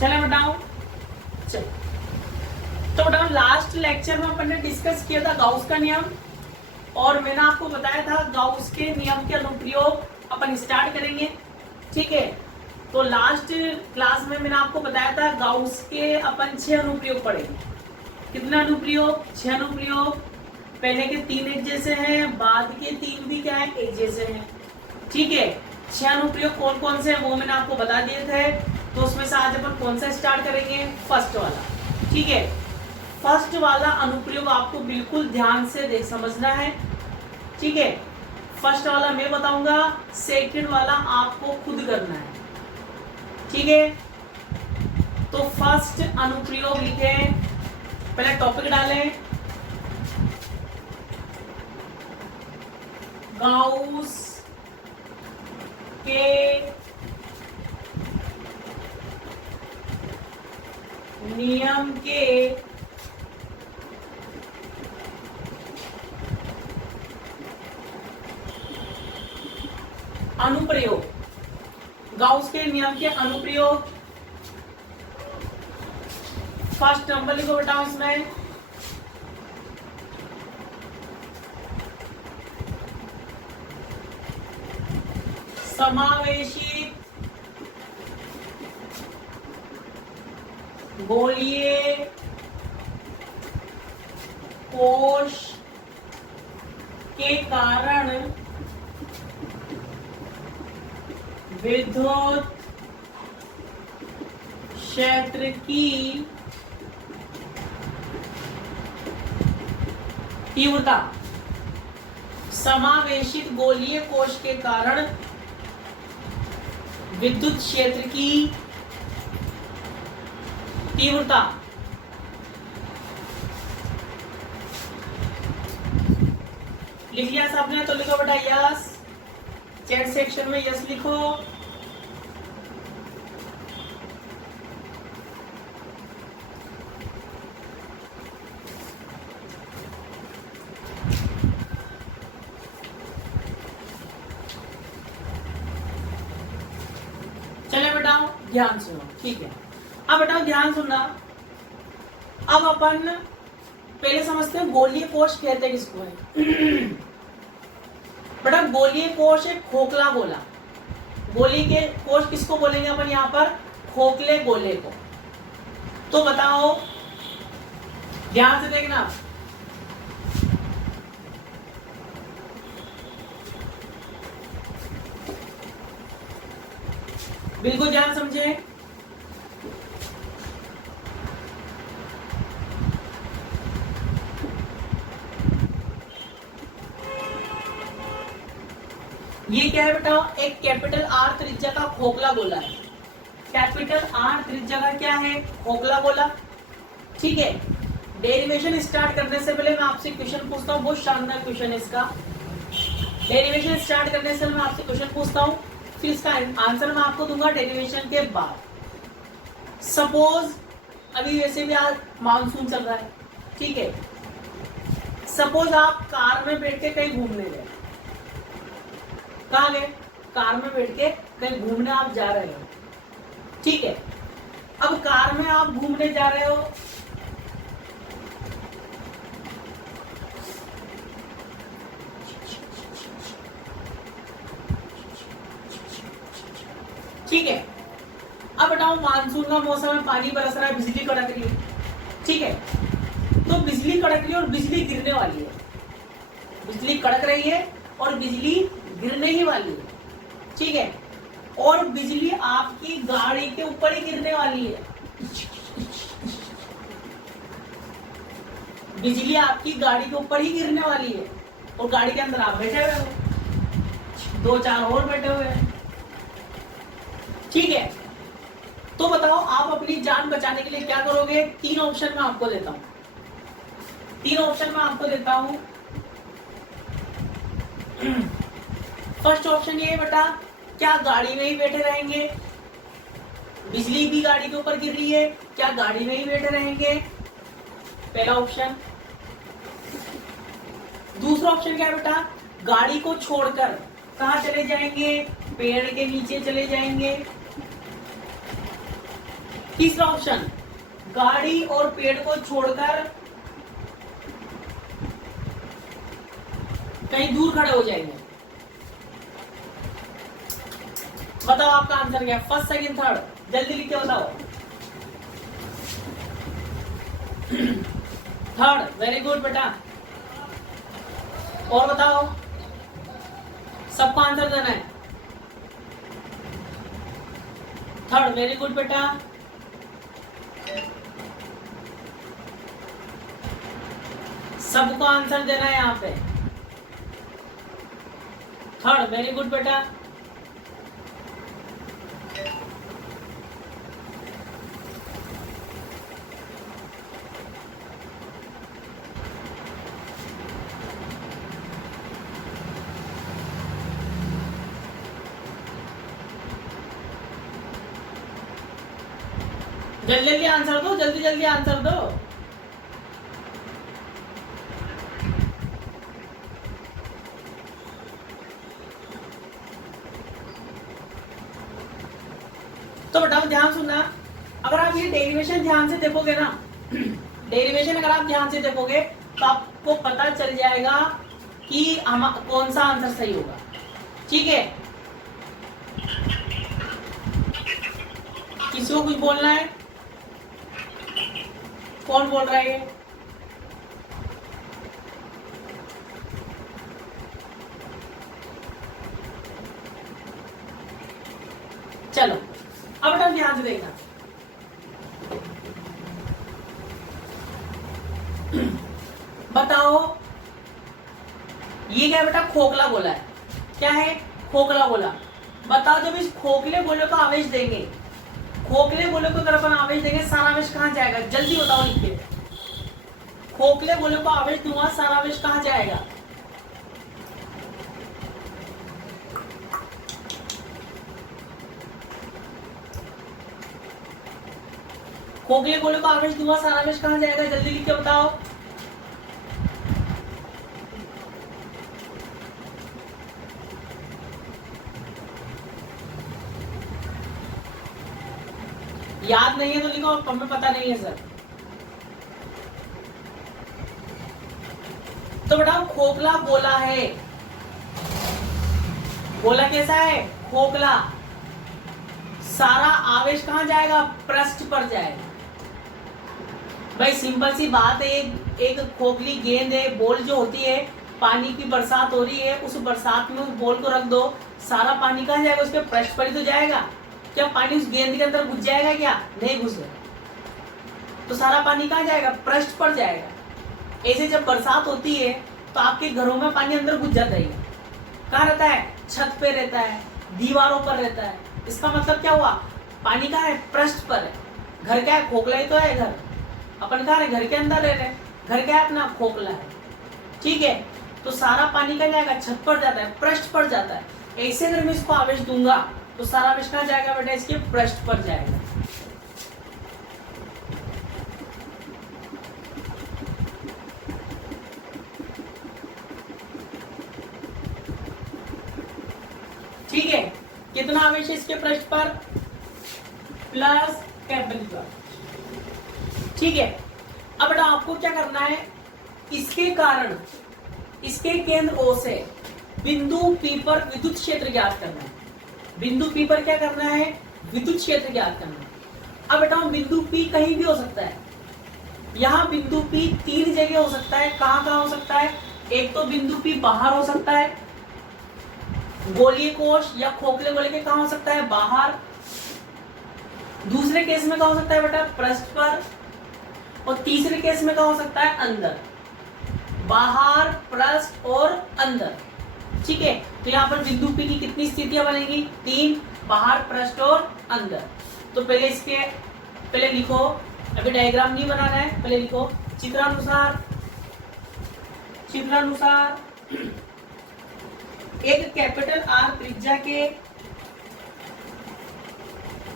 चले बताओ। चलो तो बताओ, लास्ट लेक्चर में अपन ने डिस्कस किया था गाउस का नियम, और मैंने आपको बताया था गाउस के नियम के अनुप्रयोग अपन स्टार्ट करेंगे। ठीक है, तो लास्ट क्लास में मैंने आपको बताया था गाउस के अपन 6 अनुप्रयोग पढ़ेंगे। कितना अनुप्रयोग? 6 अनुप्रयोग। पहले के 3 एक जैसे हैं, बाद के 3 भी क्या है, एक जैसे हैं। ठीक है, 6 अनुप्रयोग कौन कौन से हैं वो मैंने आपको बता दिए थे। तो उसमें से आज अपन कौन सा स्टार्ट करेंगे? फर्स्ट वाला। ठीक है, फर्स्ट वाला अनुप्रयोग आपको बिल्कुल ध्यान से समझना है। ठीक है, फर्स्ट वाला मैं बताऊंगा, सेकंड वाला आपको खुद करना है। ठीक है, तो फर्स्ट अनुप्रयोग लिखे, पहले टॉपिक डालें, गाउस के नियम के अनुप्रयोग। गाउस के नियम के अनुप्रयोग। फर्स्ट नंबर लिखो बेटा इसमें, समावेशित गोलीय कोश के कारण विद्युत क्षेत्र की तीव्रता। समावेशित गोलीय कोश के कारण विद्युत क्षेत्र की तीव्रता। लिख लिया सबने? तो लिखो बेटा यस, चैट सेक्शन में यस लिखो। चले बेटाओ ध्यान सुनो। ठीक है, अब बेटाओ ध्यान सुनना। अब अपन पहले समझते हैं गोलीय कोश कहते किसको है। बेटा गोलीय कोश है खोखला गोला। गोली के कोश किसको बोलेंगे अपन यहाँ पर? खोखले गोले को। तो बताओ, ध्यान से देखना। बिल्कुल ध्यान समझे। ये क्या है बेटा? एक कैपिटल आर त्रिज्या का खोखला गोला है। कैपिटल आर त्रिज्या का क्या है? खोखला गोला। ठीक है, डेरिवेशन स्टार्ट करने से पहले मैं आपसे क्वेश्चन पूछता हूँ, बहुत शानदार क्वेश्चन है इसका। डेरिवेशन स्टार्ट करने से मैं आपसे क्वेश्चन पूछता हूँ, फिर इसका आंसर मैं आपको दूंगा डेरिवेशन के बाद। सपोज अभी वैसे भी आज मानसून चल रहा है। ठीक है, सपोज आप कार में बैठ के कहीं घूमने गए। कहाँ गए? कार में बैठ के कहीं घूमने आप जा रहे हो। ठीक है, अब कार में आप घूमने जा रहे हो, ठीक है। अब बताओ मानसून का मौसम है, पानी बरस रहा है, बिजली कड़क रही है। ठीक है, तो बिजली कड़क रही है और बिजली गिरने वाली है। बिजली कड़क रही है और बिजली गिरने ही वाली है। ठीक है, और बिजली आपकी गाड़ी के ऊपर ही गिरने वाली है। बिजली आपकी गाड़ी के ऊपर ही गिरने वाली है, और गाड़ी के अंदर आप बैठे हुए हो, 2-4 और बैठे हुए हैं। ठीक है, तो बताओ आप अपनी जान बचाने के लिए क्या करोगे? 3 ऑप्शन मैं आपको देता हूं। 3 ऑप्शन मैं आपको देता हूं। फर्स्ट ऑप्शन ये है बेटा, क्या गाड़ी में ही बैठे रहेंगे? बिजली भी गाड़ी के ऊपर गिर रही है, क्या गाड़ी में ही बैठे रहेंगे? पहला ऑप्शन। दूसरा ऑप्शन क्या है बेटा? गाड़ी को छोड़कर कहाँ चले जाएंगे? पेड़ के नीचे चले जाएंगे। तीसरा ऑप्शन, गाड़ी और पेड़ को छोड़कर कहीं दूर खड़े हो जाएंगे। बताओ आपका आंसर क्या है? फर्स्ट, सेकंड, थर्ड, जल्दी लिख के बताओ। थर्ड, वेरी गुड बेटा। और बताओ, सबको आंसर देना है। थर्ड, वेरी गुड बेटा। सबको आंसर देना है यहाँ पे। थर्ड, वेरी गुड बेटा। जल्दी जल्दी आंसर दो, जल्दी जल्दी आंसर दो। तो बेटा ध्यान सुनना, अगर आप ये डेरिवेशन ध्यान से देखोगे ना, डेरिवेशन अगर आप ध्यान से देखोगे तो आपको पता चल जाएगा कि हम कौन सा आंसर सही होगा। ठीक है, किसी को कुछ बोलना है? कौन बोल रहा है ये? चलो अब बेटा ध्यान से देखना। बताओ ये क्या बेटा? खोखला बोला है। क्या है? खोखला बोला। बताओ जब इस खोखले बोले को आवेश देंगे, खोखले बोले को अगर अपन आवेश देंगे, सारा आवेश कहां जाएगा? जल्दी बताओ लिख के। खोखले बोले को आवेश दूंगा, सारा आवेश कहां जाएगा? खोखले गोले को आवेश दूंगा, सारा आवेश कहां जाएगा? जल्दी लिख के बताओ। याद नहीं है तो लिखो, हमें पता नहीं है सर। तो बेटा खोखला बोला है। बोला कैसा है? खोखला। सारा आवेश कहां जाएगा? पृष्ठ पर जाएगा। भाई सिंपल सी बात है, एक खोखली गेंद है, बॉल जो होती है, पानी की बरसात हो रही है, उस बरसात में उस बॉल को रख दो, सारा पानी कहां जाएगा? उसके पृष्ठ पर ही तो जाएगा। क्या पानी उस गेंद के अंदर घुस जाएगा? क्या नहीं घुसेगा। तो सारा पानी कहां जाएगा? पृष्ठ पर जाएगा। ऐसे जब बरसात होती है तो आपके घरों में पानी अंदर घुस जाता है। कहाँ रहता है? छत पे रहता है, दीवारों पर रहता है। इसका मतलब क्या हुआ? पानी कहाँ है? पृष्ठ पर है। घर क्या है? खोखला ही तो है घर। अपन कहाँ है? घर के अंदर रह रहे। घर क्या है? अपना खोखला है। ठीक है, तो सारा पानी कहाँ जाएगा? छत पर जाता है, पृष्ठ पर जाता है। ऐसे अगर मैं इसको आवेश दूंगा तो सारा आवेश कहाँ जाएगा बेटा? इसके पृष्ठ पर जाएगा। ठीक है, कितना आवेश है इसके पृष्ठ पर? Plus capital. ठीक है, अब बेटा आपको क्या करना है? इसके कारण, इसके केंद्र O से बिंदु P पर विद्युत क्षेत्र ज्ञात करना है। बिंदु P पर क्या करना है? विद्युत क्षेत्र ज्ञात करना है। अब बेटा बिंदु P कहीं भी हो सकता है। यहाँ बिंदु P तीन जगह हो सकता है। कहाँ कहाँ हो सकता है? एक तो बिंदु P बाहर हो सकता है, गोलीय कोश या खोखले गोले के कहाँ हो सकता है? बाहर। दूसरे केस में कहाँ हो सकता है बेटा? पृष्ठ पर। और तीसरे केस में कहाँ हो सकता है? अंदर। बाहर, पृष्ठ और अंदर। ठीक है, तो यहाँ पर बिंदु P की कितनी स्थितियां बनेंगी? तीन, बाहर, पृष्ठ और अंदर। तो पहले इसके पहले लिखो, अभी डायग्राम नहीं बनाना है, पहले लिखो चित्रानुसार। चित्रानुसार एक कैपिटल R त्रिज्या के,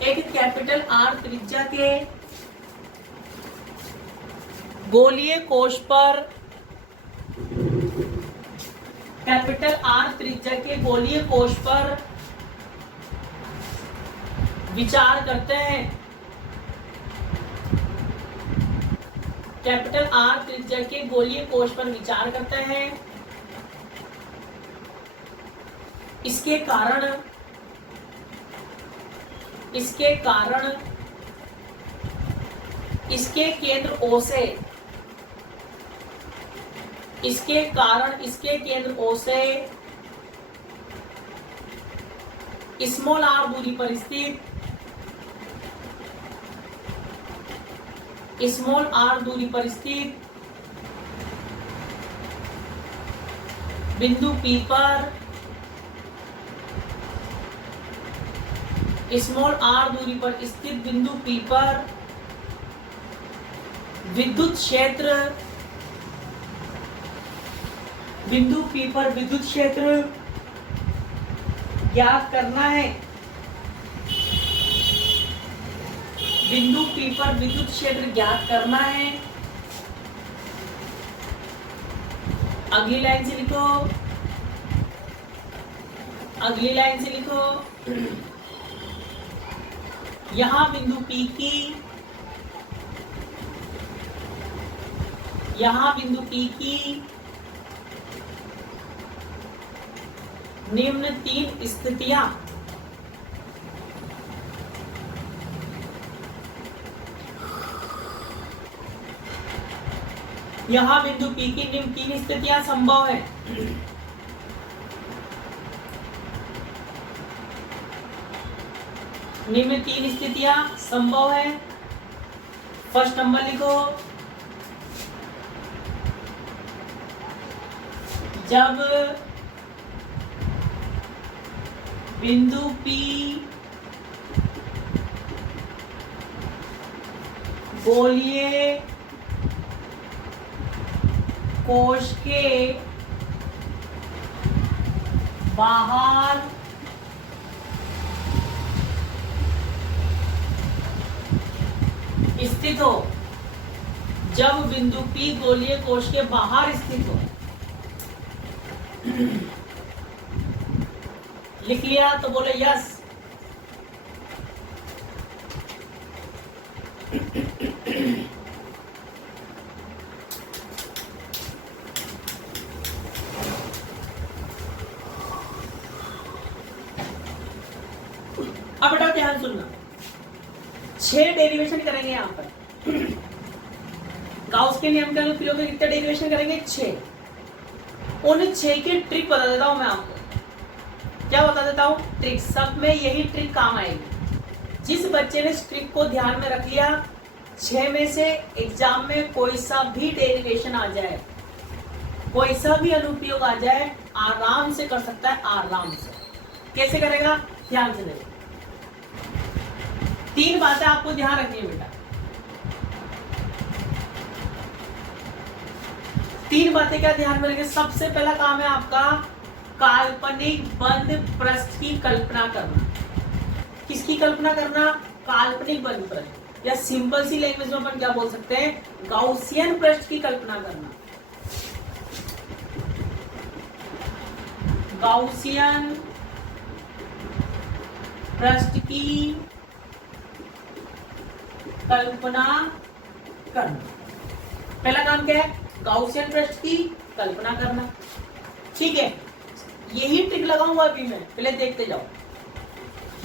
एक कैपिटल R त्रिज्या के गोलीय कोश पर, कैपिटल R त्रिज्या के गोलीय कोश पर विचार करते हैं। कैपिटल आर त्रिज्या के गोलीय कोश पर विचार करते हैं। इसके कारण इसके केंद्र O से इसके केंद्र O से स्मॉल आर दूरी पर स्थित बिंदु P पर स्मॉल आर दूरी पर स्थित बिंदु P पर विद्युत क्षेत्र ज्ञात करना है। बिंदु P पर विद्युत क्षेत्र ज्ञात करना है। अगली लाइन से लिखो यहां बिंदु P की निम्न तीन स्थितियां संभव है। निम्न तीन स्थितियां संभव है। फर्स्ट नंबर लिखो, जब बिंदु P गोलीय कोश के बाहर स्थित हो। जब बिंदु P गोलीय कोश के बाहर स्थित हो। लिख लिया तो बोले यस। अब बेटा ध्यान सुनना, 6 डेरिवेशन करेंगे यहां पर। गाउस के नियम के अनुप्रयोग में कितने डेरिवेशन करेंगे? 6। उन 6 की ट्रिक बता देता हूं मैं आपको। क्या बता देता हूं? ट्रिक। सब में यही ट्रिक काम आएगी। जिस बच्चे ने इस ट्रिक को ध्यान में रख लिया, 6 में से एग्जाम में कोई सा भी डेरिवेशन आ जाए, कोई सा भी अनुप्रयोग आ जाए, आराम से कर सकता है। आराम से कैसे करेगा? ध्यान से देखो। 3 बातें आपको ध्यान रखनी है बेटा। 3 बातें क्या ध्यान में रखें? सबसे पहला काम है आपका काल्पनिक बंद पृष्ठ की कल्पना करना। किसकी कल्पना करना? काल्पनिक बंद पृष्ठ, या सिंपल सी लैंग्वेज में अपन क्या बोल सकते हैं? गाउसियन पृष्ठ की कल्पना करना। गाउसियन पृष्ठ की कल्पना करना। पहला काम क्या है? गाउसियन पृष्ठ की कल्पना करना। ठीक है, यही ट्रिक लगाऊंगा अभी मैं, पहले देखते जाओ।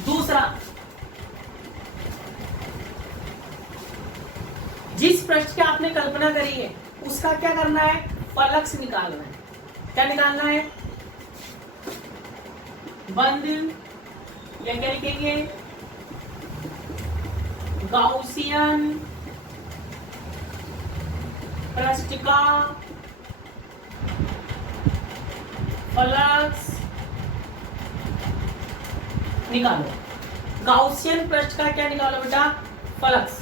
दूसरा, जिस पृष्ठ की आपने कल्पना करी है उसका क्या करना है? फलक्स निकालना है। क्या निकालना है? बंद, या क्या लिखेंगे? गाउसियन पृष्ठ का फलक्स निकालो। गाउसियन पृष्ठ का क्या निकालो बेटा? फलक्स।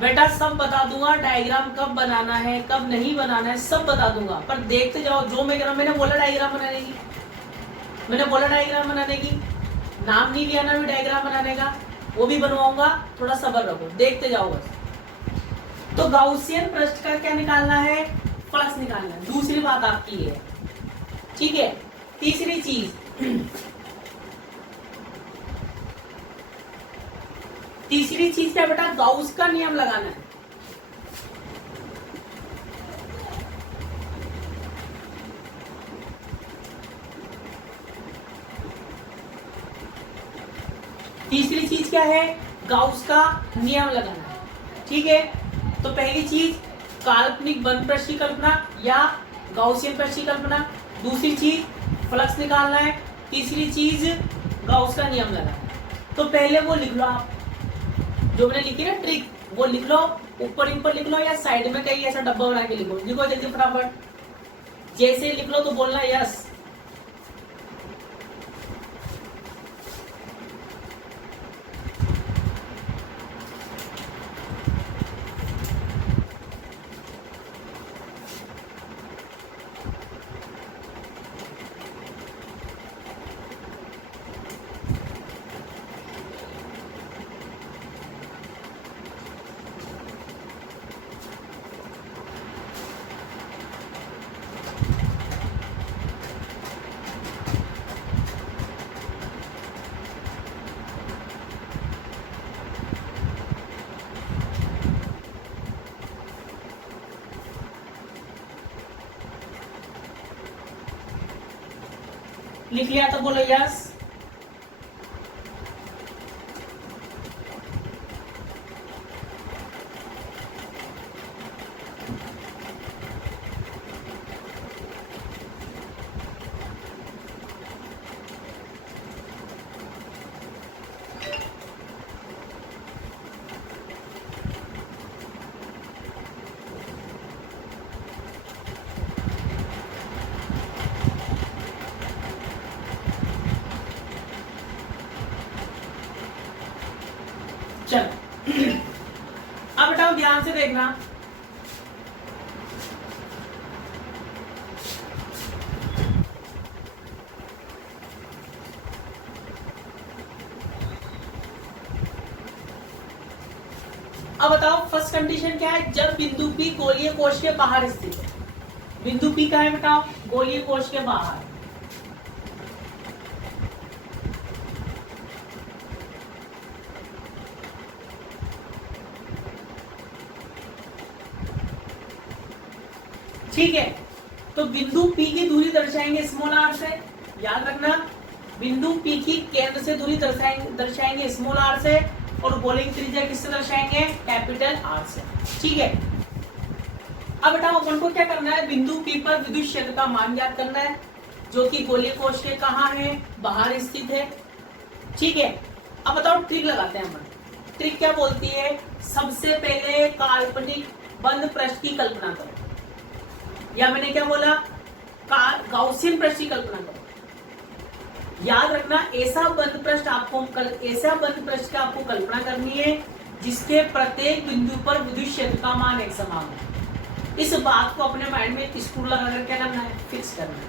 बेटा सब बता दूंगा, डायग्राम कब बनाना है कब नहीं बनाना है सब बता दूंगा, पर देखते जाओ। जो मैंने बोला डायग्राम बनाने की, नाम नहीं लिया ना भी डायग्राम बनाने का, वो भी बनवाऊंगा। थोड़ा सब्र रखो, देखते जाओ बस। तो गाउसियन पृष्ठ का क्या निकालना है? फलक्स निकालना है। दूसरी बात आपकी है, ठीक है। तीसरी चीज क्या बेटा? गाउस का नियम लगाना है। तीसरी चीज क्या है, गाउस का नियम लगाना। ठीक है, तो पहली चीज काल्पनिक बंद पृष्ठ की कल्पना या गाउसियन पृष्ठ की कल्पना, दूसरी चीज फ्लक्स निकालना है, तीसरी चीज गाउस का नियम लगाना। तो पहले वो लिख लो आप, जो मैंने लिखी ना ट्रिक, वो लिख लो, ऊपर ऊपर लिख लो या साइड में कहीं ऐसा डब्बा बना के लिखो। लिखो जल्दी फटाफट, जैसे लिख लो तो बोलना यस। लिख लिया तो बोलो यस। चलो अब बताओ, ध्यान से देखना। अब बताओ फर्स्ट कंडीशन क्या है, जब बिंदु P गोलीय कोश के बाहर स्थित है। बिंदु P कहाँ है बताओ, गोलीय कोश के बाहर। ठीक है, तो बिंदु P की दूरी दर्शाएंगे स्मॉल r से। याद रखना, बिंदु P की केंद्र से दूरी दर्शाएंगे स्मॉल r से, और गोले की त्रिज्या किससे दर्शाएंगे, कैपिटल R से। ठीक है, अब बताओ अपन को क्या करना है, बिंदु P पर विद्युत क्षेत्र का मान ज्ञात करना है, जो कि गोलीय कोश के कहाँ है, बाहर स्थित है। ठीक है, अब बताओ ट्रिक लगाते हैं अपन। ट्रिक क्या बोलती है, सबसे पहले काल्पनिक बंद पृष्ठ की कल्पना करो, या मैंने क्या बोला, गाउसियन पृष्ठ की कल्पना करो। याद रखना, ऐसा बंद पृष्ठ की आपको कल्पना करनी है जिसके प्रत्येक बिंदु पर विद्युत क्षेत्र का मान एक समान है। इस बात को अपने माइंड में स्क्रू लगाकर क्या करना है, फिक्स करना है।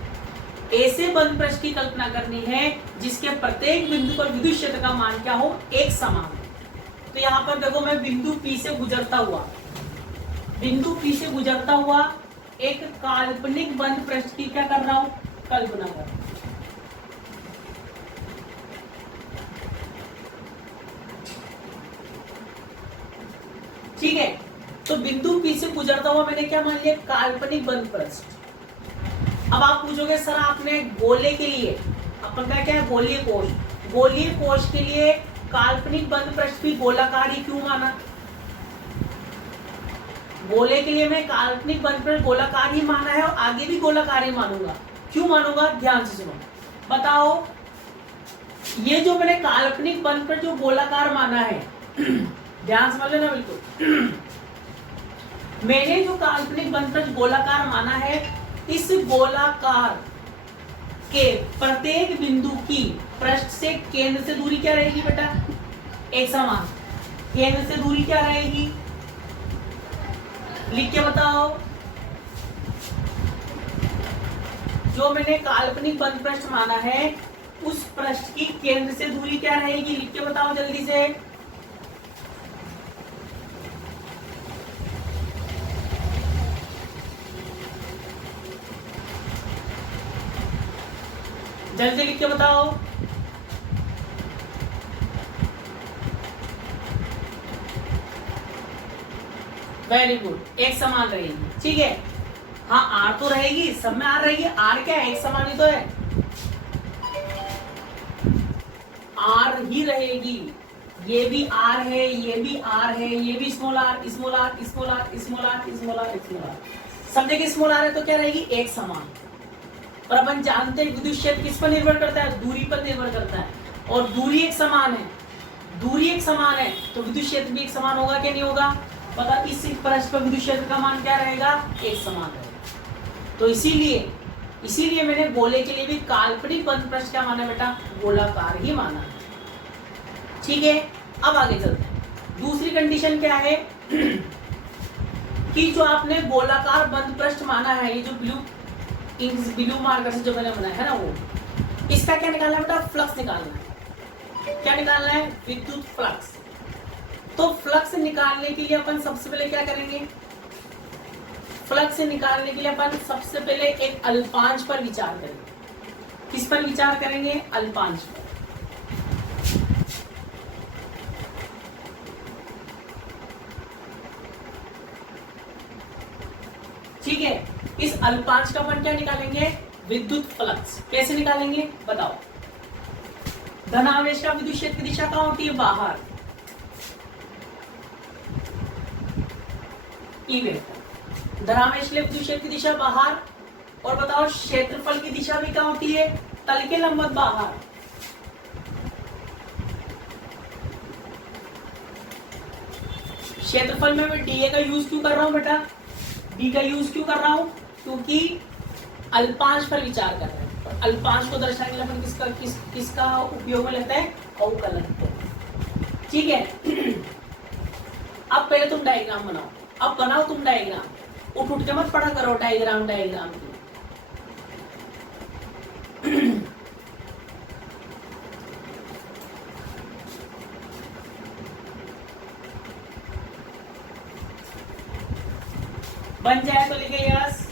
ऐसे बंद पृष्ठ की कल्पना करनी है जिसके प्रत्येक बिंदु पर विद्युत क्षेत्र का मान क्या हो, एक समान हो। तो यहाँ पर देखो, मैं बिंदु P से गुजरता हुआ एक काल्पनिक बंद पृष्ठ की क्या कर रहा हूं, कल्पना कर रहा हूं। ठीक है, तो बिंदु P से गुजरता हुआ मैंने क्या मान लिया, काल्पनिक बंद पृष्ठ। अब आप पूछोगे सर आपने गोले के लिए, अपन का क्या है, गोलीय कोश के लिए काल्पनिक बंद पृष्ठ भी गोलाकार ही क्यों माना। गोले के लिए मैं काल्पनिक बंद पृष्ठ गोलाकार ही माना है और आगे भी गोलाकार ही मानूंगा। क्यों मानूंगा, ध्यान से सुनो। बताओ, ये जो मैंने काल्पनिक बंद पृष्ठ जो गोलाकार माना है, ध्यान समझ लेना बिल्कुल। मैंने जो काल्पनिक बंद पृष्ठ गोलाकार माना है, इस गोलाकार के प्रत्येक बिंदु की पृष्ठ से केंद्र से दूरी क्या रहेगी बेटा, एक समान। केंद्र से दूरी क्या रहेगी, लिख के बताओ। जो मैंने काल्पनिक बंद पृष्ठ माना है, उस पृष्ठ की केंद्र से दूरी क्या रहेगी, लिख के बताओ जल्दी से। जल्दी लिख के बताओ। वेरी गुड, एक समान रहेगी। ठीक है, हाँ आर तो रहेगी, सब में आर रहेगी। आर क्या है, एक समान ही तो है। आर आर ही रहेगी। ये भी आर है, ये भी आर है, ये भी small r, small r, small r, small r, small r, small r, सब जगह स्मॉल आर है तो क्या रहेगी, एक समान। पर अपन जानते हैं विद्युत क्षेत्र किस पर निर्भर करता है, दूरी पर निर्भर करता है, और दूरी एक समान है, दूरी एक समान है तो विद्युत क्षेत्र भी एक समान होगा कि नहीं होगा, पता। इस पृष्ठ पर विद्युत क्षेत्र का मान क्या रहेगा, एक समान रहेगा। तो इसीलिए मैंने गोले के लिए भी काल्पनिक बंद पृष्ठ क्या माना बेटा, गोलाकार ही माना है। ठीक है, अब आगे चलते हैं। दूसरी कंडीशन क्या है कि जो आपने गोलाकार बंद पृष्ठ माना है, ये जो ब्लू मार्कर से जो मैंने बनाया है ना, वो इसका क्या निकालना है बेटा, फ्लक्स निकालना है। क्या निकालना है, विद्युत फ्लक्स। तो फ्लक्स निकालने के लिए अपन सबसे पहले क्या करेंगे, फ्लक्स निकालने के लिए अपन सबसे पहले एक अल्पांश पर विचार करेंगे। किस पर विचार करेंगे, अल्पांश पर। ठीक है, इस अल्पांश का अपन क्या निकालेंगे, विद्युत फ्लक्स। कैसे निकालेंगे बताओ। धनावेश का विद्युत क्षेत्र की दिशा कहां होती है, बाहर, ई वेक्टर। धनावेश के लिए विद्युत क्षेत्र की दिशा बाहर, और बताओ क्षेत्रफल की दिशा भी क्या होती है, तल के लंबवत बाहर। क्षेत्रफल में मैं डीए का यूज क्यों कर रहा हूं बेटा, डी का यूज क्यों कर रहा हूं, क्योंकि अल्पांश पर विचार कर रहे हैं। तो अल्पांश को दर्शाने के लिए अपन किसका उपयोग में लेते हैं, अवकलन को। ठीक है अब पहले तुम डायग्राम बनाओ, अब बनाओ तुम डायग्राम, उठ के मत पढ़ा करो डायग्राम की। बन जाए तो लिखे यस।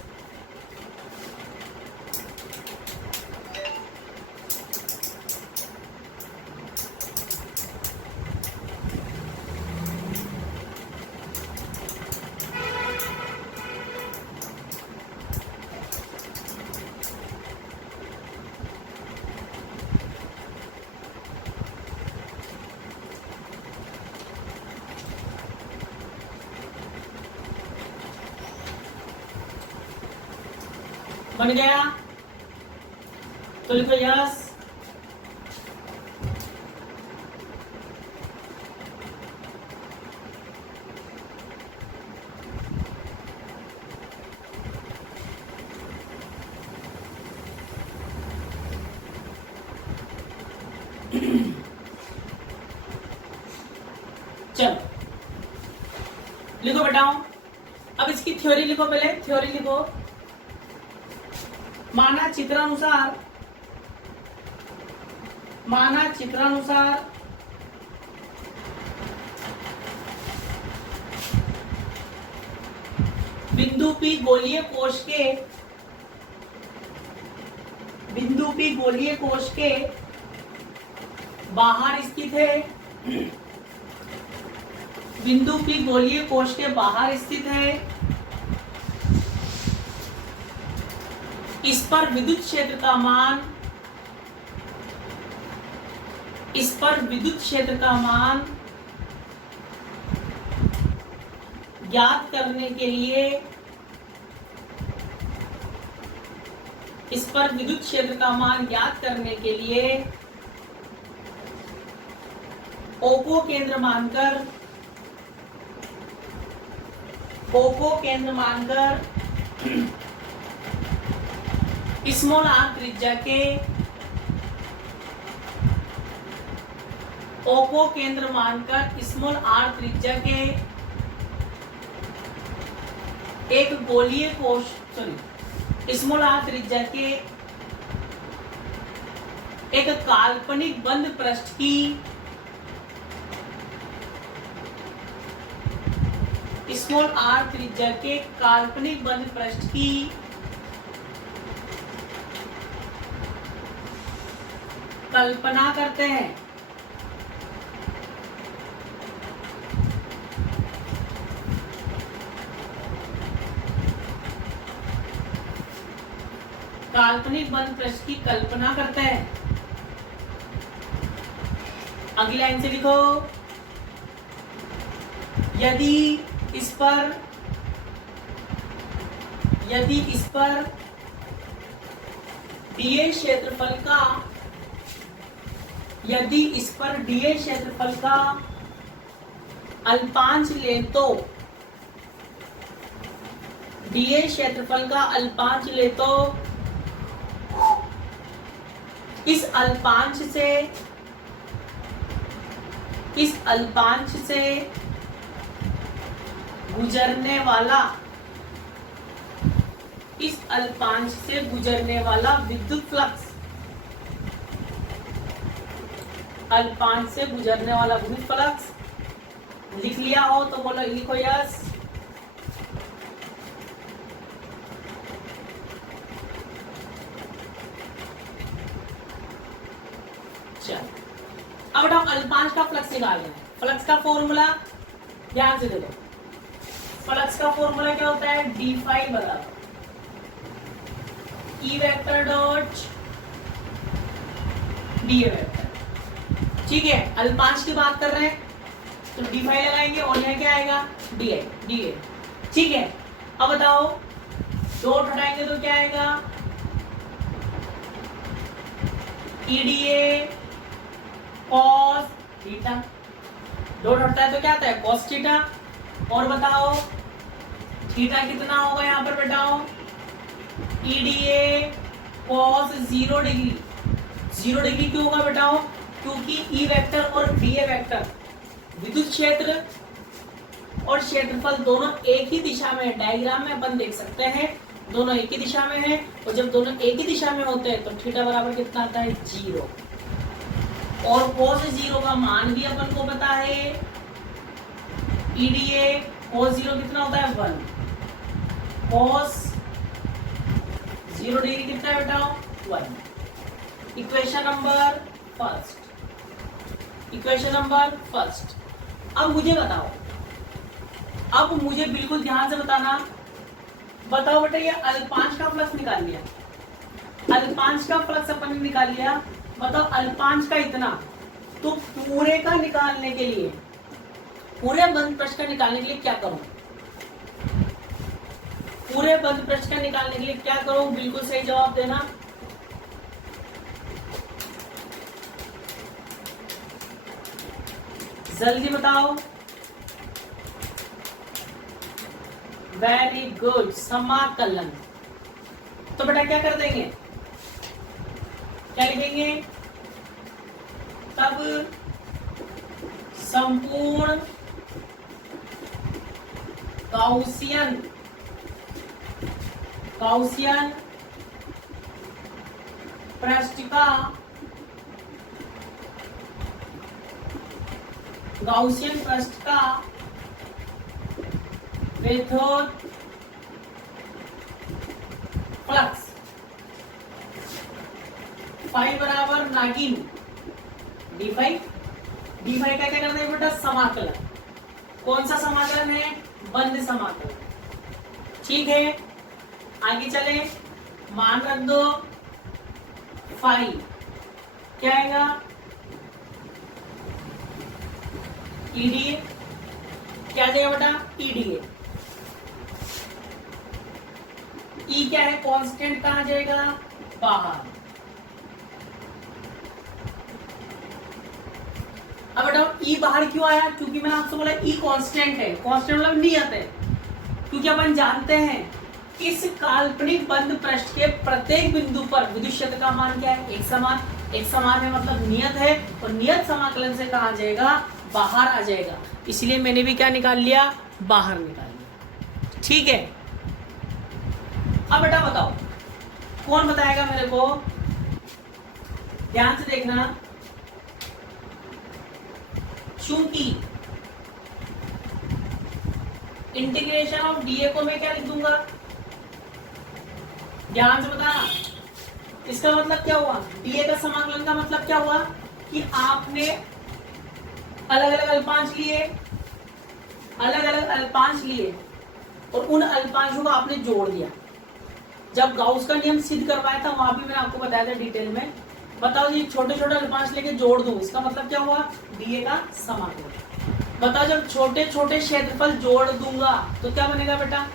बन गया तो लिखो यस। चलो लिखो बेटाओ, अब इसकी थ्योरी लिखो, पहले थ्योरी लिखो। माना चित्रानुसार बिंदु P गोलीय कोश के बाहर स्थित है। बिंदु P गोलीय कोश के बाहर स्थित है। इस पर विद्युत क्षेत्र का मान ज्ञात करने के लिए O को केंद्र मानकर स्मॉल आर त्रिज्या के O को केंद्र मानकर स्मॉल आर त्रिज्या के एक गोलीय कोश स्मॉल आर त्रिज्या के एक काल्पनिक बंद पृष्ठ की स्मॉल आर त्रिज्या के काल्पनिक बंद पृष्ठ की कल्पना करते हैं। काल्पनिक बंद पृष्ठ की कल्पना करते हैं। अगली लाइन से लिखो, यदि इस पर यदि इस पर डीए क्षेत्रफल का अल्पांश ले तो डीए क्षेत्रफल का अल्पांश ले तो इस अल्पांश से गुजरने वाला विद्युत फ्लक्स लिख लिया हो तो बोलो, लिखो यस। चल अब बताओ अल्पांश का फ्लक्स निकालना है। फ्लक्स का फॉर्मूला ध्यान से देखो, फ्लक्स का फॉर्मूला क्या होता है, डी फाई बराबर E vector dot D vector. ठीक है, अल्पांश की बात कर रहे हैं तो डी फाई लगाएंगे और यह क्या आएगा, डी ए। ठीक है, अब बताओ डॉट हटाएंगे तो क्या आएगा, E D A cos theta. Dot हटता है तो क्या आता है, कॉस थीटा। और बताओ थीटा कितना होगा यहाँ पर, बताओ E D A cos 0 degree. 0 degree क्यों होगा बताओ, क्योंकि ई वेक्टर और डी ए वेक्टर विद्युत क्षेत्र और क्षेत्रफल दोनों एक ही दिशा में है। डायग्राम में अपन देख सकते हैं दोनों एक ही दिशा में है, और जब दोनों एक ही दिशा में होते हैं तो थीटा बराबर कितना आता है, 0। और cos 0 का मान भी अपन को पता है, ई डी ए cos 0 कितना होता है, 1। cos 0 डिग्री कितना है बताओ, 1। Equation number first. अब मुझे बताओ, अब मुझे बिल्कुल ध्यान से बताना, बताओ बेटा ये अल्पांश का फ्लक्स निकाल लिया, अल्पांश का फ्लक्स अपन ने निकाल लिया। बताओ अल्पांश का इतना, तो पूरे का निकालने के लिए, पूरे बंद पृष्ठ का निकालने के लिए क्या करूं, पूरे बंद पृष्ठ का निकालने के लिए क्या करूं, बिल्कुल सही जवाब देना। जल्दी बताओ, वेरी गुड, समाकलन। तो बेटा क्या कर देंगे, क्या लिखेंगे, तब संपूर्ण गाउसियन पृष्ठ का विद्युत फ्लक्स फाई बराबर नागिन डी फाई। डी फाई का क्या करना है बेटा, समाकलन। कौन सा समाकलन है, बंद समाकलन। ठीक है, आगे चले, मान रख दो, फाई क्या आएगा, ईडीए क्या आ जाएगा बेटा, ईडीए। ई क्या है, कांस्टेंट कहां जाएगा, बाहर। अब बताओ ई बाहर क्यों आया, क्योंकि मैंने आपसे बोला ई कांस्टेंट है। कांस्टेंट मतलब नियत है, क्योंकि अपन जानते हैं इस काल्पनिक बंद पृष्ठ के प्रत्येक बिंदु पर विद्युत क्षेत्र का मान क्या है, एक समान। एक समान है मतलब नियत है, और नियत समाकलन से कहा जाएगा, बाहर आ जाएगा। इसलिए मैंने भी क्या निकाल लिया, बाहर निकाल लिया। ठीक है, अब बेटा बताओ कौन बताएगा मेरे को, ध्यान से देखना। चूंकि इंटीग्रेशन ऑफ डीए को मैं क्या लिख दूंगा, ध्यान से बताना। इसका मतलब क्या हुआ, डीए का समाकलन का मतलब क्या हुआ कि आपने अलग अलग अल्पांश लिए और उन अल्पांशों को आपने जोड़ दिया। जब गाउस का नियम सिद्ध करवाया था वहां भी मैंने आपको बताया था डिटेल में बताओ जी, छोटे छोटे अल्पांश लेके जोड़ दूं, इसका मतलब क्या हुआ? डीए का समाकलन। बताओ जब छोटे छोटे क्षेत्रफल जोड़ दूंगा तो क्या बनेगा बेटा?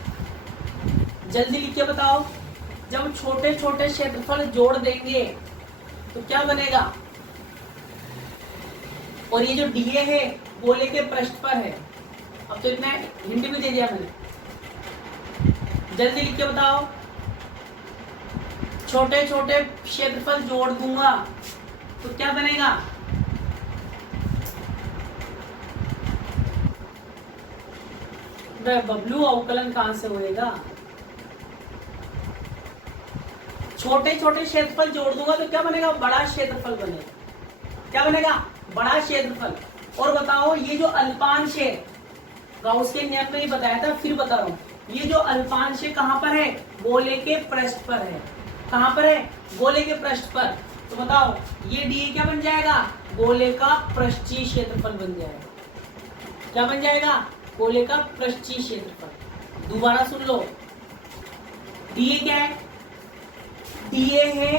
जल्दी लिख के बताओ। जब छोटे छोटे क्षेत्रफल जोड़ देंगे तो क्या बनेगा? और ये जो डीए है गोले के पृष्ठ पर है। अब तो इतना हिंट भी दे दिया मैंने, जल्दी लिख के बताओ। छोटे छोटे क्षेत्रफल जोड़ दूंगा तो क्या बनेगा? बबलू अवकलन कहां से होएगा? छोटे छोटे क्षेत्रफल जोड़ दूंगा तो क्या बनेगा? बड़ा क्षेत्रफल बनेगा। क्या बनेगा? बड़ा क्षेत्रफल। और बताओ ये जो अल्पांश है, गाउस के नियम में ही बताया था, फिर बता रहा हूं, ये जो अल्पांश है कहां पर है? गोले के पृष्ठ पर है। कहां पर है? गोले के पृष्ठ पर। तो बताओ ये डीए क्या बन जाएगा? गोले का पृष्ठीय क्षेत्रफल बन जाएगा। क्या बन जाएगा? गोले का पृष्ठीय क्षेत्रफल। दोबारा सुन लो, डीए क्या है? डीए है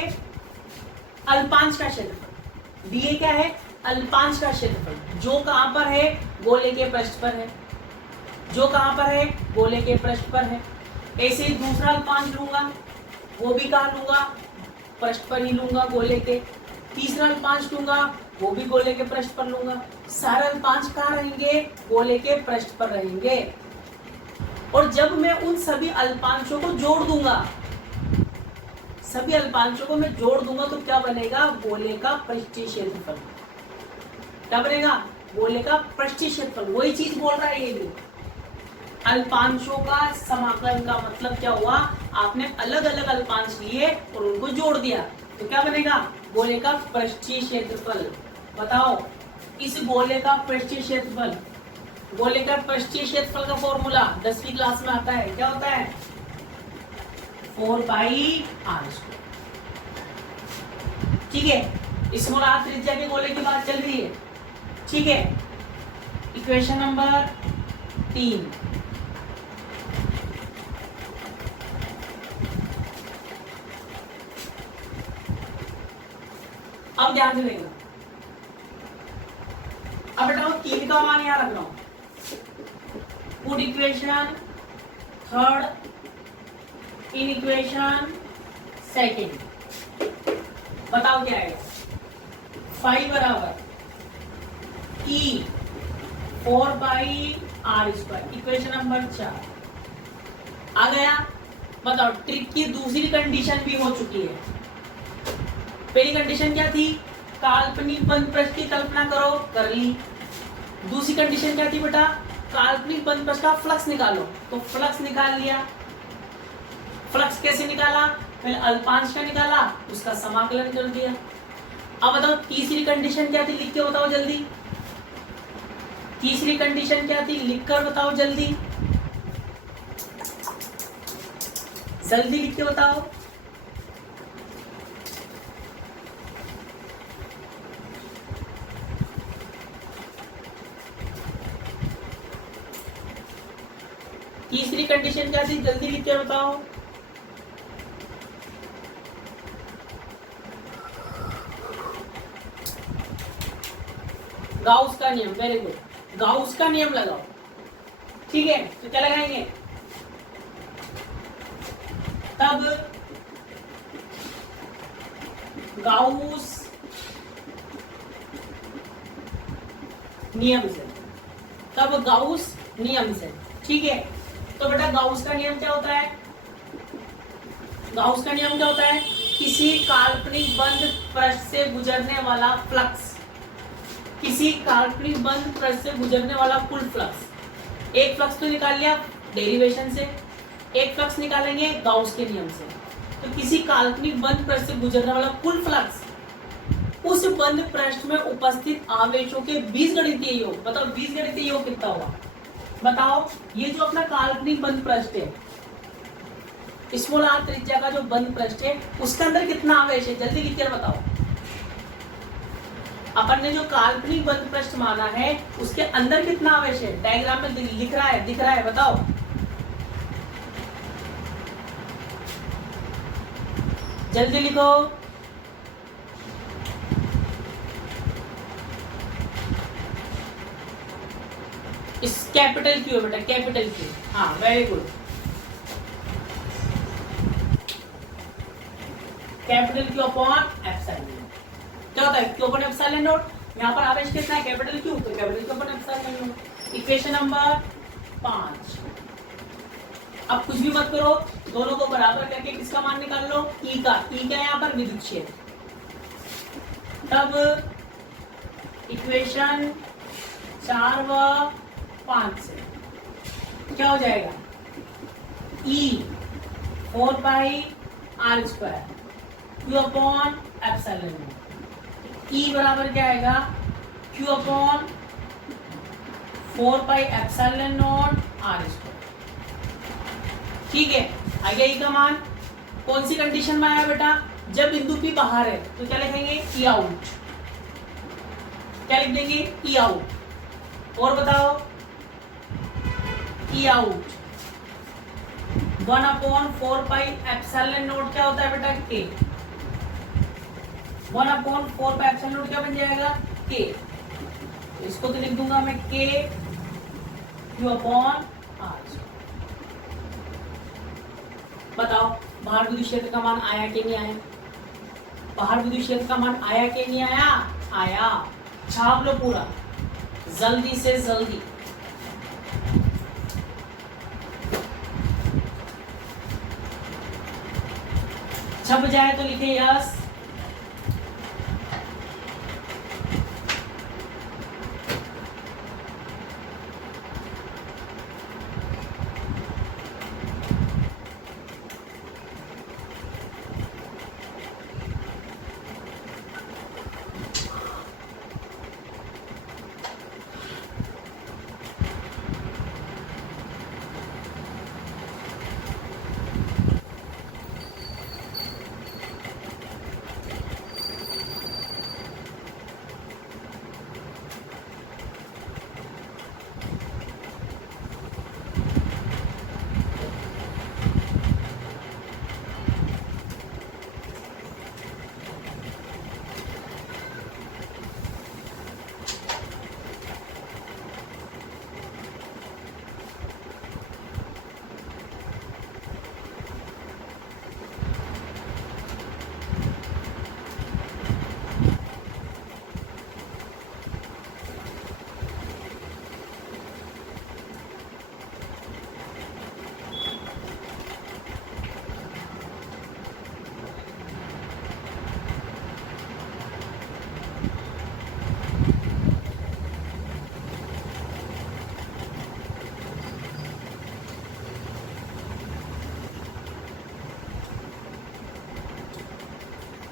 अल्पांश का क्षेत्रफल। डीए क्या है? अल्पांश का क्षेत्रफल, जो कहां पर है? गोले के पृष्ठ पर है। जो कहां पर है? गोले के पृष्ठ पर है। ऐसे ही दूसरा अल्पांश लूंगा, वो भी कहां लूंगा? पृष्ठ पर ही लूंगा, गोले के। तीसरा अल्पांश लूंगा, वो भी गोले के पृष्ठ पर लूंगा। सारे अल्पांश कहां रहेंगे? गोले के पृष्ठ पर रहेंगे। और जब मैं उन सभी अल्पांशों को जोड़ दूंगा, सभी अल्पांशों को मैं जोड़ दूंगा तो क्या बनेगा? गोले का पृष्ठीय क्षेत्रफल। क्या बनेगा? गोले का पृष्ठीय क्षेत्रफल। वही चीज बोल रहा है ये भी। अल्पांशों का समाकलन का मतलब क्या हुआ? आपने अलग अलग अल्पांश लिए और उनको जोड़ दिया तो क्या बनेगा? गोले का पृष्ठीय क्षेत्रफल। बताओ इस गोले का पृष्ठीय क्षेत्रफल, गोले का पृष्ठीय क्षेत्रफल का फॉर्मूला 10वीं क्लास में आता है। क्या होता है? 4πr²। ठीक है, स्मॉल r त्रिज्या के गोले की बात चल रही है। ठीक है, इक्वेशन नंबर 3। अब ध्यान से देखना। अब बेटा 3 का मान यहां रख रहा हूं। Put equation third in equation second. बताओ क्या आएगा? 5 बराबर ई 4πr²। इक्वेशन नंबर 4 आ गया। बताओ ट्रिक की दूसरी कंडीशन भी हो चुकी है। पहली कंडीशन क्या थी? काल्पनिक बंद पृष्ठ की कल्पना करो, कर ली। दूसरी कंडीशन क्या थी बेटा? काल्पनिक बंद पृष्ठ का फ्लक्स निकालो, तो फ्लक्स निकाल लिया। फ्लक्स कैसे निकाला? पहले अल्पांश का निकाला, उसका समाकलन कर दिया। अब बताओ तीसरी कंडीशन क्या थी? लिख के बताओ जल्दी। तीसरी कंडीशन क्या थी? लिखकर बताओ जल्दी, जल्दी लिख के बताओ। तीसरी कंडीशन क्या थी? जल्दी लिख के बताओ। गाउस का नियम, वेरी गुड। गाउस का नियम लगाओ। ठीक है, तो क्या लगाएंगे? तब गाउस नियम से, तब गाउस नियम से। ठीक है, तो बेटा गाउस का नियम क्या होता है? गाउस का नियम क्या होता है? किसी काल्पनिक बंद पृष्ठ से गुजरने वाला फ्लक्स, किसी काल्पनिक बंद पृष्ठ से गुजरने वाला कुल फ्लक्स। एक फ्लक्स तो निकाल लिया डेरिवेशन से, एक फ्लक्स निकालेंगे गाउस के नियम से। तो किसी काल्पनिक बंद पृष्ठ से गुजरने वाला कुल फ्लक्स उस बंद पृष्ठ में उपस्थित आवेशों के बीजगणितीय योग। बताओ बीजगणितीय योग कितना होगा? बताओ ये जो अपना काल्पनिक बंद पृष्ठ है, स्मॉल r त्रिज्या का जो बंद पृष्ठ है, उसके अंदर कितना आवेश है? जल्दी लिख कर बताओ। अपन ने जो काल्पनिक बंद पृष्ठ माना है उसके अंदर कितना आवेश है? डायग्राम में लिख रहा है, दिख रहा है, बताओ। जल्दी लिखो। इस कैपिटल क्यू है बेटा, कैपिटल क्यू। हाँ very good, capital Q upon epsilon not. क्या होता है क्यू अपॉन एप्सिलॉन नॉट? यहाँ पर आवेश कितना है, कैपिटल क्यू, तो capital Q upon epsilon not. Equation number 5। अब कुछ भी मत करो, दोनों को बराबर करके किसका मान निकाल लो, ई का। ई का यहाँ पर विद्युत क्षेत्र। तब इक्वेशन 4 व 5 से क्या हो जाएगा, E 4 pi R square Q upon epsilon naught. E बराबर क्या आएगा, Q upon 4 pi epsilon naught R square. ठीक है, आ गया ई का मान। कौन सी कंडीशन में आया बेटा, जब बिंदु पी बाहर है तो क्या लिखेंगे, ई आउट। क्या लिख देंगे, ई आउट। और बताओ, ई आउट 1/4 पाई एप्सिलॉन नॉट क्या होता है बेटा, के। 1/4 पाई एप्सिलॉन नॉट क्या बन जाएगा, के। इसको तो लिख दूंगा मैं के क्यू अपॉन आर। बताओ बाहर विद्युत क्षेत्र का मान आया कि नहीं आया, बाहर विद्युत क्षेत्र का मान आया कि नहीं आया, आया। छाप लो पूरा जल्दी से जल्दी। छप जाए तो लिखे यस।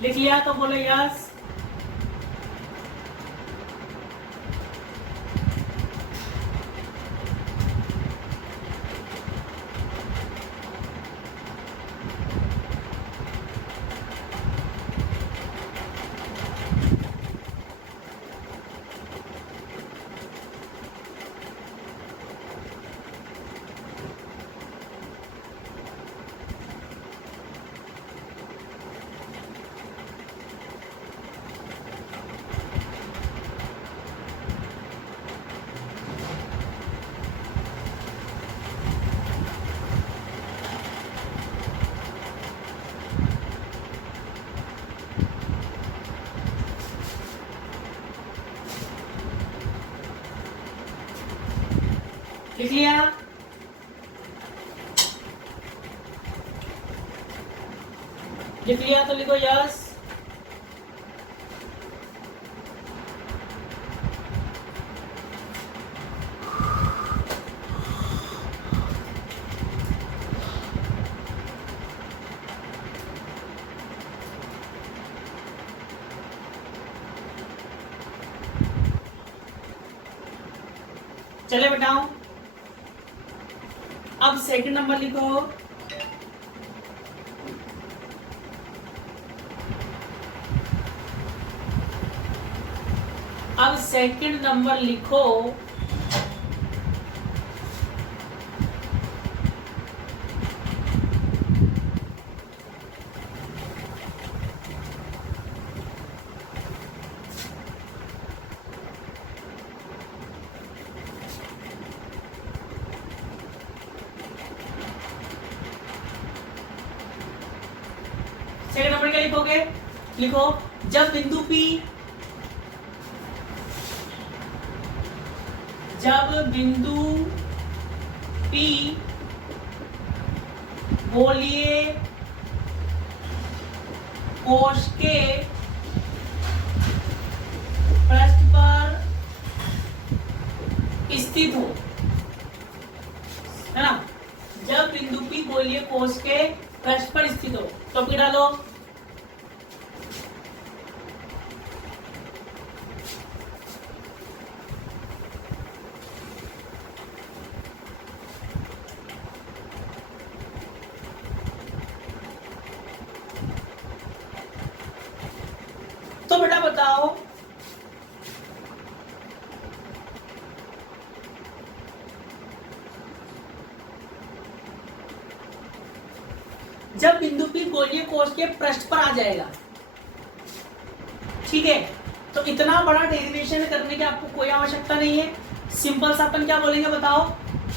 लिख लिया तो बोलो यस। लिख लिया। लिख लिया तो लिखो यस। चले बताओ, अब सेकंड नंबर लिखो। अब सेकंड नंबर लिखो लिखोगे? लिखो जब बिंदु P गोलीय कोश के पृष्ठ पर स्थित हो, है ना? जब बिंदु P गोलीय कोश के पृष्ठ पर स्थित हो तो P डालो। तो बेटा बताओ जब बिंदु P गोलीय कोश के पृष्ठ पर आ जाएगा, ठीक है, तो इतना बड़ा डेरिवेशन करने की आपको कोई आवश्यकता नहीं है। सिंपल सा अपन क्या बोलेंगे बताओ?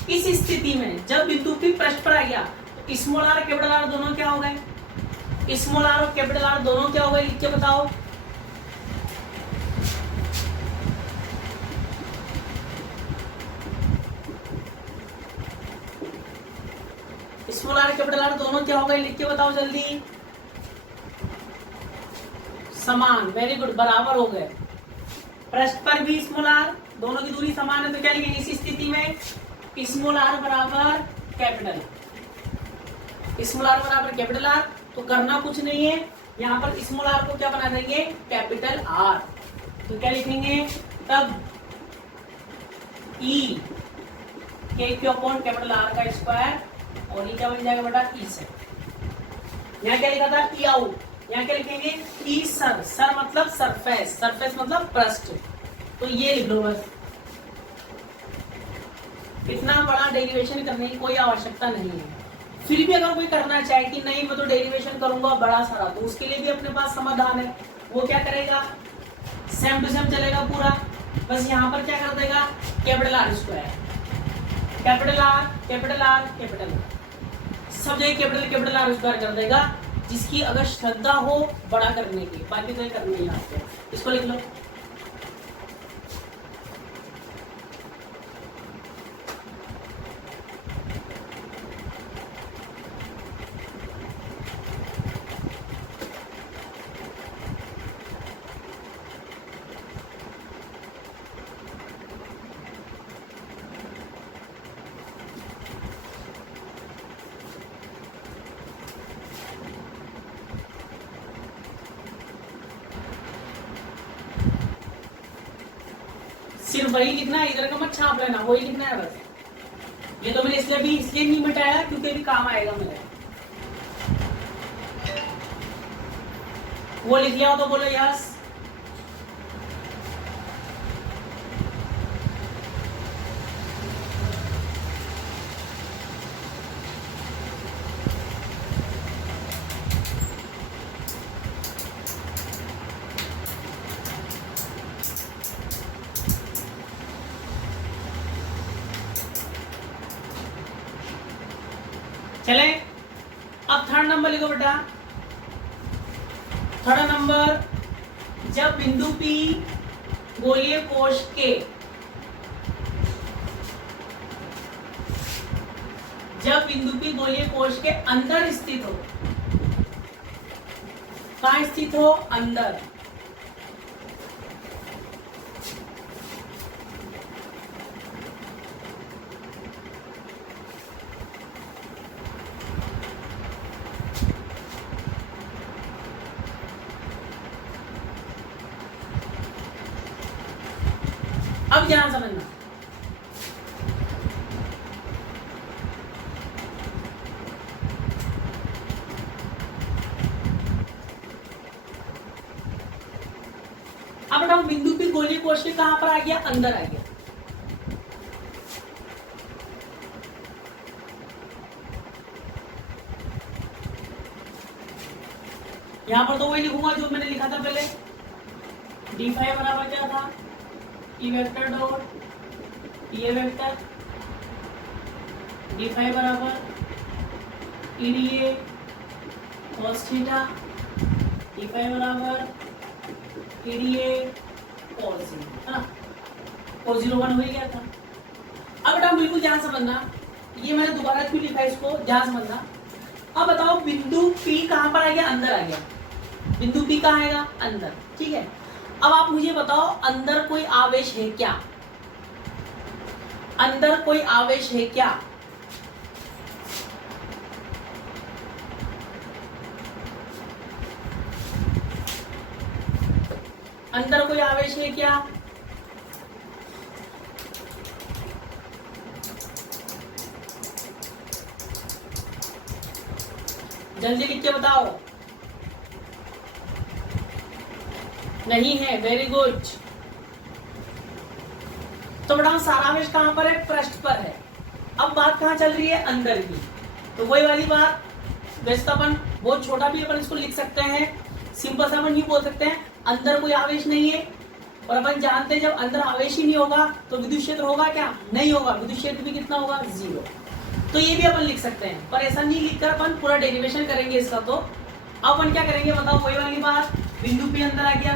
इस स्थिति में जब बिंदु P पृष्ठ पर आ गया तो स्मॉल आर कैपिटल आर दोनों क्या हो गए? स्मॉल आर और कैपिटल आर दोनों क्या हो गए? लिख के बताओ। स्मॉल आर कैपिटल आर दोनों क्या हो गए? लिख के बताओ जल्दी। समान, वेरी गुड, बराबर हो गए। पृष्ठ पर भी स्मॉल आर, दोनों की दूरी समान है, तो क्या लिखेंगे इस स्थिति में? स्मॉल आर बराबर कैपिटल, स्मॉल आर बराबर कैपिटल आर। तो करना कुछ नहीं है, यहाँ पर स्मॉल आर को क्या बना देंगे? Capital R. तो क्या लिखेंगे तब? ई के क्यू अपॉन कैपिटल आर का स्क्वायर, और ये क्या बन जाएगा बेटा? ई सर। यहाँ क्या लिखा था? ई आउट। यहाँ क्या लिखेंगे? ई सर। सर मतलब सरफेस, सरफेस मतलब पृष्ठ। तो ये लिख लो बस। इतना बड़ा डेरिवेशन करने की कोई आवश्यकता नहीं है। फिर भी अगर कोई करना चाहे कि नहीं मैं तो डेरिवेशन करूंगा बड़ा सारा, तो उसके लिए भी अपने पास समाधान है। वो क्या करेगा? सेम टू सेम चलेगा पूरा, बस यहाँ पर क्या कर देगा? Capital R square, capital R capital R capital R, सब जगह कैपिटल कैपिटल आर स्क्वायर कर देगा, जिसकी अगर श्रद्धा हो बड़ा करने की। बाकी तो करने ही आपको, इसको लिख लो। सिर्फ वही लिखना है, इधर का मत छाप लेना, वही लिखना है बस। ये तो मैंने इसलिए नहीं मिटाया क्योंकि भी काम आएगा मेरे। वो लिख लिया हो तो बोलो यस। चले अब थर्ड नंबर लिखो बेटा। थर्ड नंबर, जब बिंदु P गोलीय कोश के अंदर स्थित हो। कहाँ स्थित हो? अंदर। अब ध्यान समझना, अब बताओ बिंदु P गोलीय कोश के कहां पर आ गया? अंदर आ गया। यहां पर तो वही लिखूंगा जो मैंने लिखा था पहले। d5 बराबर क्या था? ई वेक्टर डॉट ये वेक्टर, d5 बराबर E D A cos theta D five बराबर TDA cos 0, है ना, cos 0 1 हो ही गया था। अब बेटा बिल्कुल ध्यान से समझना, ये मैंने दोबारा क्यों लिखा है इसको, ध्यान समझना। अब बताओ बिंदु P कहाँ पर आ गया, अंदर आ गया, बिंदु P कहाँ आएगा, अंदर, ठीक है। अब आप मुझे बताओ अंदर कोई आवेश है क्या, अंदर कोई आवेश है क्या? अंदर कोई आवेश है क्या? जल्दी लिख के बताओ। नहीं है, वेरी गुड। तो बेटा सारा आवेश कहां पर है, पृष्ठ पर है। अब बात कहां चल रही है, अंदर की। तो वही वाली बात, वैसे तो अपन बहुत छोटा भी अपन इसको लिख सकते हैं, सिंपल सा अपन ये बोल सकते हैं अंदर कोई आवेश नहीं है। और अपन जानते हैं जब अंदर आवेश ही नहीं होगा तो विद्युत क्षेत्र होगा क्या, नहीं होगा, विद्युत क्षेत्र भी कितना होगा, 0। तो ये भी अपन लिख सकते हैं, पर ऐसा नहीं लिखकर अपन पूरा डेरिवेशन करेंगे इसका। तो अब अपन क्या करेंगे बताओ, वही वाली बात, बिंदु P अंदर आ गया,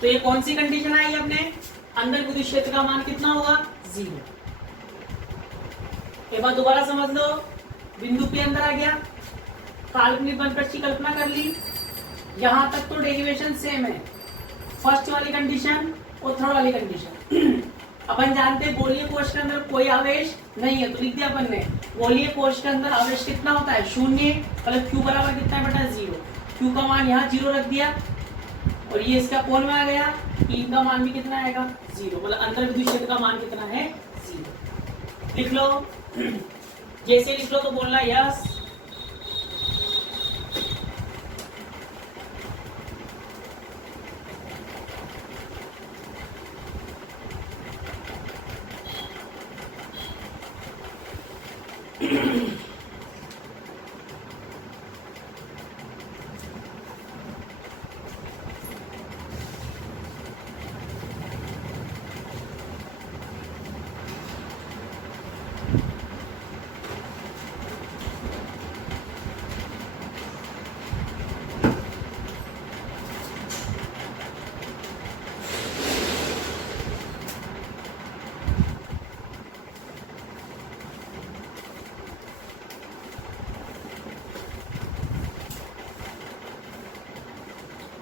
तो ये कौन सी कंडीशन आई अपने, अंदर विद्युत क्षेत्र का मान कितना होगा, 0। एक बार दोबारा समझ लो, बिंदु P अंदर आ गया, काल्पनिक बंधपक्ष की कल्पना कर ली, यहां तक तो डेरिवेशन सेम है, फर्स्ट वाली कंडीशन और थर्ड वाली कंडीशन। अपन जानते हैं गोलीय कोश के अंदर कोई आवेश नहीं है, तो लिख दिया अपन ने, गोलीय कोश के अंदर आवेश कितना होता है, 0, मतलब Q बराबर कितना है बेटा, 0। Q का मान यहाँ 0 रख दिया, और ये इसका कोण में आ गया, P का मान भी कितना आएगा, 0, मतलब अंदर विद्युत क्षेत्र का मान कितना है, 0। लिख लो, जैसे लिख लो तो बोलना यस।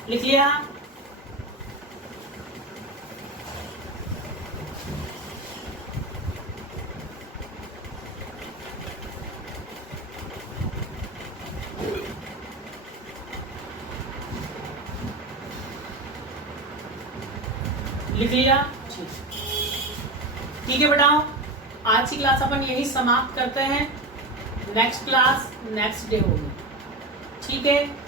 लिख लिया, लिख लिया, ठीक है बेटा। आज की क्लास अपन यही समाप्त करते हैं, नेक्स्ट क्लास नेक्स्ट डे होगी, ठीक है।